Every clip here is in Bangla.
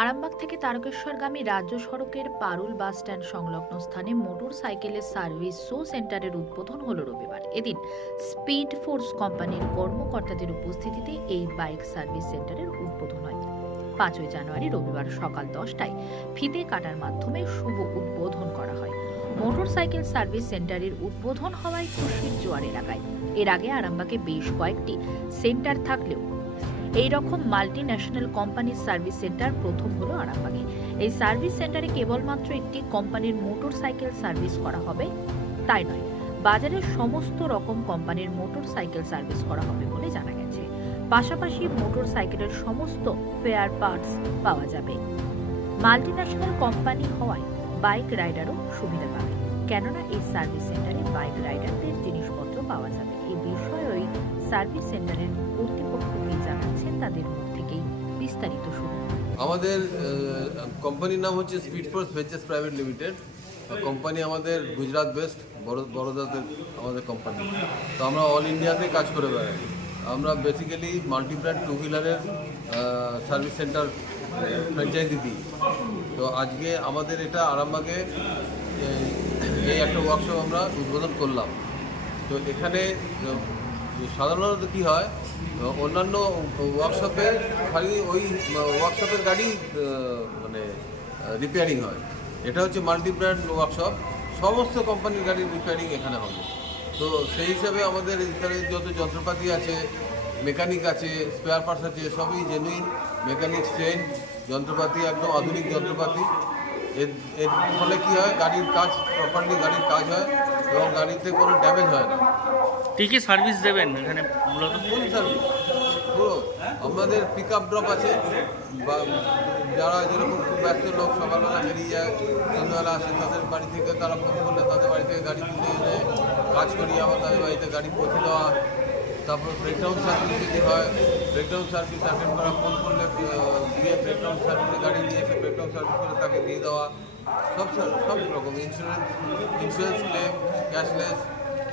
আরামবাগ থেকে তারকেশ্বরগামী রাজ্য সড়কের পারুল বাস স্ট্যান্ড সংলগ্ন স্থানে মোটর সাইকেলের সার্ভিস শো সেন্টারের উদ্বোধন হল রবিবার। এদিন স্পিড ফোর্স কোম্পানির কর্মকর্তাদের উপস্থিতিতে এই বাইক সার্ভিস সেন্টারের উদ্বোধন হয়। পাঁচই জানুয়ারি রবিবার সকাল দশটায় ফিতে কাটার মাধ্যমে শুভ উদ্বোধন করা হয়। মোটর সাইকেল সার্ভিস সেন্টারের উদ্বোধন হওয়ায় খুশির জোয়ার এলাকায়। এর আগে আরামবাগে বেশ কয়েকটি সেন্টার থাকলেও এই রকম মাল্টি ন্যাশনাল কোম্পানির সার্ভিস সেন্টার প্রথম হলো আরামবাগে। এই সার্ভিস সেন্টারে কেবলমাত্র একটি কোম্পানির মোটর সাইকেল সার্ভিস করা হবে, তাই নয় বাজারের সমস্ত রকম কোম্পানির মোটর সাইকেল সার্ভিস করা হবে বলে জানা গেছে। পাশাপাশি মোটর সাইকেলের সমস্ত ফেয়ার পার্টস পাওয়া যাবে। মাল্টি ন্যাশনাল কোম্পানি হওয়ায় বাইক রাইডারও সুবিধা পাবে, কেননা এই সার্ভিস সেন্টারে বাইক রাইডারদের জিনিসপত্র পাওয়া যাবে। এই বিষয়ে সার্ভিস সেন্টারের কর্তৃপক্ষকে জানাচ্ছেন তাদের মুখ থেকেই বিস্তারিত শুনুন। আমাদের কোম্পানির নাম হচ্ছে Speed Force Ventures Private Limited company আমাদের গুজরাট বেস্ট বড় বড়োদাদের আমাদের কোম্পানি তো আমরা অল ইন্ডিয়াতে কাজ করে বেড়াই। আমরা বেসিক্যালি মাল্টিব্র্যান্ড টু হুইলারের সার্ভিস সেন্টার ফ্র্যাঞ্চাইজি দিই। তো আজকে আমাদের এটা আরামবাগে এই- একটা ওয়ার্কশপ আমরা উদ্বোধন করলাম। তো এখানে সাধারণত কি হয় অন্যান্য ওয়ার্কশপে খালি ওই ওয়ার্কশপের গাড়ি মানে রিপেয়ারিং হয়। এটা হচ্ছে মাল্টি ব্র্যান্ড ওয়ার্কশপ সমস্ত কোম্পানির গাড়ির রিপেয়ারিং এখানে হবে। তো সেই হিসাবে আমাদের এখানে যত যন্ত্রপাতি আছে মেকানিক আছে স্পেয়ার পার্টস আছে, সবই জেনুইন মেকানিক ট্রেন যন্ত্রপাতি, একদম আধুনিক যন্ত্রপাতি। এর এর ফলে কী হয় গাড়ির কাজ প্রপারলি গাড়ির কাজ হয় এবং গাড়িতে কোনো ড্যামেজ হয় না। কি কি সার্ভিস দেবেন এখানে মূলত? ফুল সার্ভিস পুরো আমাদের পিক আপ ড্রপ আছে। বা যারা যেরকম খুব ব্যস্ত লোক সকালবেলা বেরিয়ে যায় সন্ধ্যাবেলা আসে তাদের বাড়ি থেকে তারা ফোন করলে তাদের বাড়ি থেকে গাড়ি তুলে এনে কাজ করিয়ে আবার তাদের বাড়িতে গাড়ি পৌঁছে দেওয়া। তারপর ব্রেকডাউন সার্ভিস যদি হয় ব্রেকডাউন সার্ভিস অ্যাটেন্ড করা ফোন করলে গিয়ে ব্রেকডাউন সার্ভিসে গাড়ি নিয়ে এসে ব্রেকডাউন সার্ভিস করে তাকে দিয়ে দেওয়া। সব সব- সব রকম ইন্স্যুরেন্স ইন্স্যুরেন্স ক্লেম ক্যাশলেস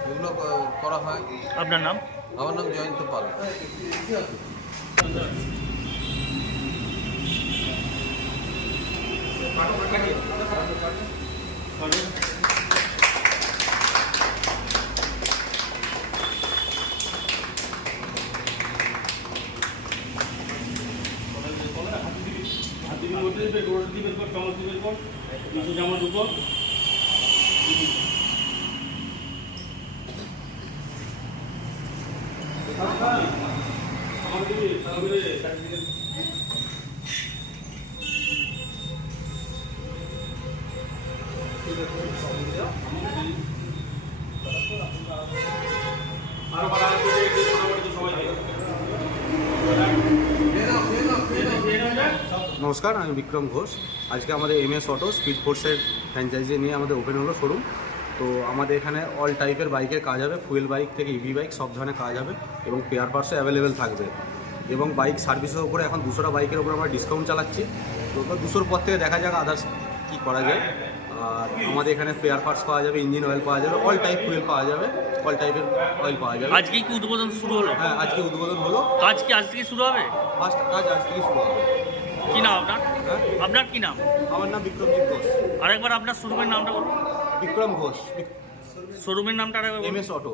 এগুলো করা হয়। আপনার নাম? আমার নাম জয়ন্ত পাল। হাত দিবি মধ্যে দিবে গোড় দিবে পর চামচ দিবে পর নিচে চামচ উপর আমার দিবি তাহলে আরো বাড়া নমস্কার আমি বিক্রম ঘোষ। আজকে আমাদের এম এস অটো স্পিড ফোর্সের ফ্র্যাঞ্চাইজি নিয়ে আমাদের ওপেন হলো শোরুম তো আমাদের এখানে অল টাইপের বাইকের কাজ হবে ফুয়েল বাইক থেকে ইভি বাইক সব ধরনের কাজ হবে এবং পেয়ার পার্টসও অ্যাভেলেবেল থাকবে। এবং বাইক সার্ভিসের উপরে এখন দুশোটা বাইকের উপরে আমরা ডিসকাউন্ট চালাচ্ছি। তো দুশোর পর থেকে দেখা যাক আদার্স কী করা যায়। আর আমাদের এখানে পেয়ার পার্টস পাওয়া যাবে ইঞ্জিন অয়েল পাওয়া যাবে অল টাইপ ফুয়েল পাওয়া যাবে অল টাইপের অয়েল পাওয়া যাবে। আজকে কি উদ্বোধন শুরু হলো? হ্যাঁ আজকে উদ্বোধন হলো। কাজ কি আজ থেকে শুরু হবে? ফার্স্ট কাজ আজ থেকে শুরু হবে। কি নাম আপনার? হ্যাঁ? আপনার কি নাম? আমার নাম বিক্রমজিৎ ঘোষ। আরেকবার আপনার শোরুমের নামটা বলুন। বিক্রম ঘোষ। শোরুমের নামটা আরেকবার এম এস অটো।